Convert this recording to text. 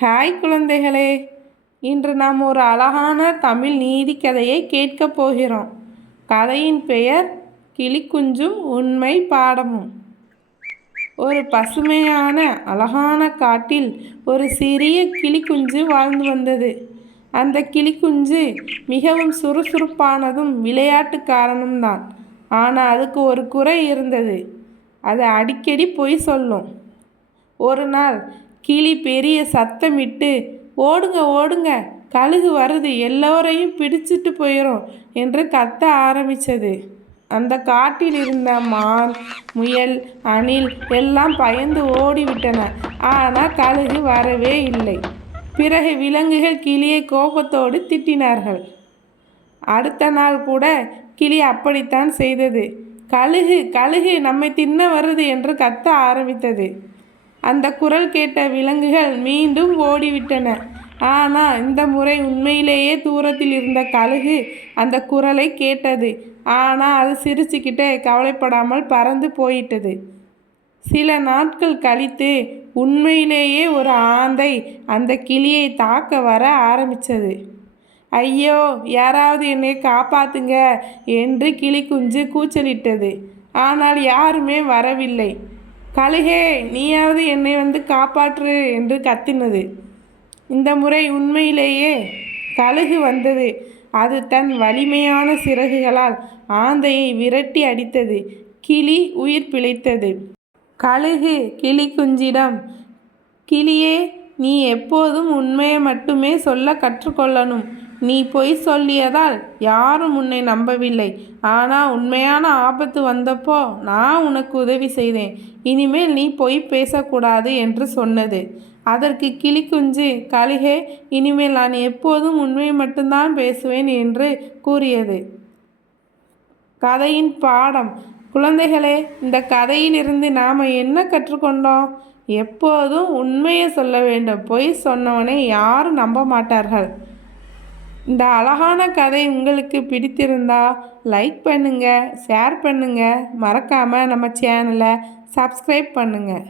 Hi குழந்தைகளே, இன்று நாம் ஒரு அழகான தமிழ் நீதி கதையை கேட்கப் போகிறோம். கதையின் பெயர் கிளிக்குஞ்சும் உண்மை பாடமும். ஒரு பசுமையான அழகான காட்டில் ஒரு சிறிய கிளிக்குஞ்சு வாழ்ந்து வந்தது. அந்த கிளிக்குஞ்சு மிகவும் சுறுசுறுப்பானதும் விளையாட்டுக்காரனும் தான். ஆனால் அதுக்கு ஒரு குறை இருந்தது. அது அடிக்கடி பொய் சொல்லும். ஒரு நாள் கிளி பெரிய சத்தமிட்டு, ஓடுங்க ஓடுங்க, கழுகு வருது, எல்லோரையும் பிடிச்சிட்டு போயிடும் என்று கத்த ஆரம்பித்தது. அந்த காட்டில் இருந்த மான், முயல், அணில் எல்லாம் பயந்து ஓடிவிட்டன. ஆனால் கழுகு வரவே இல்லை. பிறகு விலங்குகள் கிளியை கோபத்தோடு திட்டினார்கள். அடுத்த நாள் கூட கிளி அப்படித்தான் செய்தது. கழுகு கழுகு நம்மை தின்ன வருது என்று கத்த ஆரம்பித்தது. அந்த குரல் கேட்ட விலங்குகள் மீண்டும் ஓடிவிட்டன. ஆனால் இந்த முறை உண்மையிலேயே தூரத்தில் இருந்த கழுகு அந்த குரலை கேட்டது. ஆனால் அது சிரிச்சுக்கிட்டே கவலைப்படாமல் பறந்து போயிட்டது. சில நாட்கள் கழித்து உண்மையிலேயே ஒரு ஆந்தை அந்த கிளியை தாக்க வர ஆரம்பித்தது. ஐயோ, யாராவது என்னை காப்பாத்துங்க என்று கிளிக்குஞ்சு கூச்சலிட்டது. ஆனால் யாருமே வரவில்லை. கழுகே, நீயாவது என்னை வந்து காப்பாற்று என்று கத்தினது. இந்த முறை உண்மையிலேயே கழுகு வந்தது. அது தன் வலிமையான சிறகுகளால் ஆந்தையை விரட்டி அடித்தது. கிளி உயிர் பிழைத்தது. கழுகு கிளிக்குஞ்சிடம், கிளியே, நீ எப்போதும் உண்மையை மட்டுமே சொல்ல கற்றுக்கொள்ளணும். நீ பொய் சொல்லியதால் யாரும் உன்னை நம்பவில்லை. ஆனால் உண்மையான ஆபத்து வந்தப்போ நான் உனக்கு உதவி செய்தேன். இனிமேல் நீ பொய் பேசக்கூடாது என்று சொன்னது. அதற்கு கிளிக்குஞ்சு, கழுகே, இனிமேல் நான் எப்போதும் உண்மையை மட்டும்தான் பேசுவேன் என்று கூறியது. கதையின் பாடம். குழந்தைகளே, இந்த கதையிலிருந்து நாம் என்ன கற்றுக்கொண்டோம்? எப்போதும் உண்மையை சொல்ல வேண்டும். பொய் சொன்னவனை யாரும் நம்ப மாட்டார்கள். இந்த அழகான கதை உங்களுக்கு பிடித்திருந்தா லைக் பண்ணுங்கள், ஷேர் பண்ணுங்கள், மறக்காமல் நம்ம சேனலை சப்ஸ்கிரைப் பண்ணுங்கள்.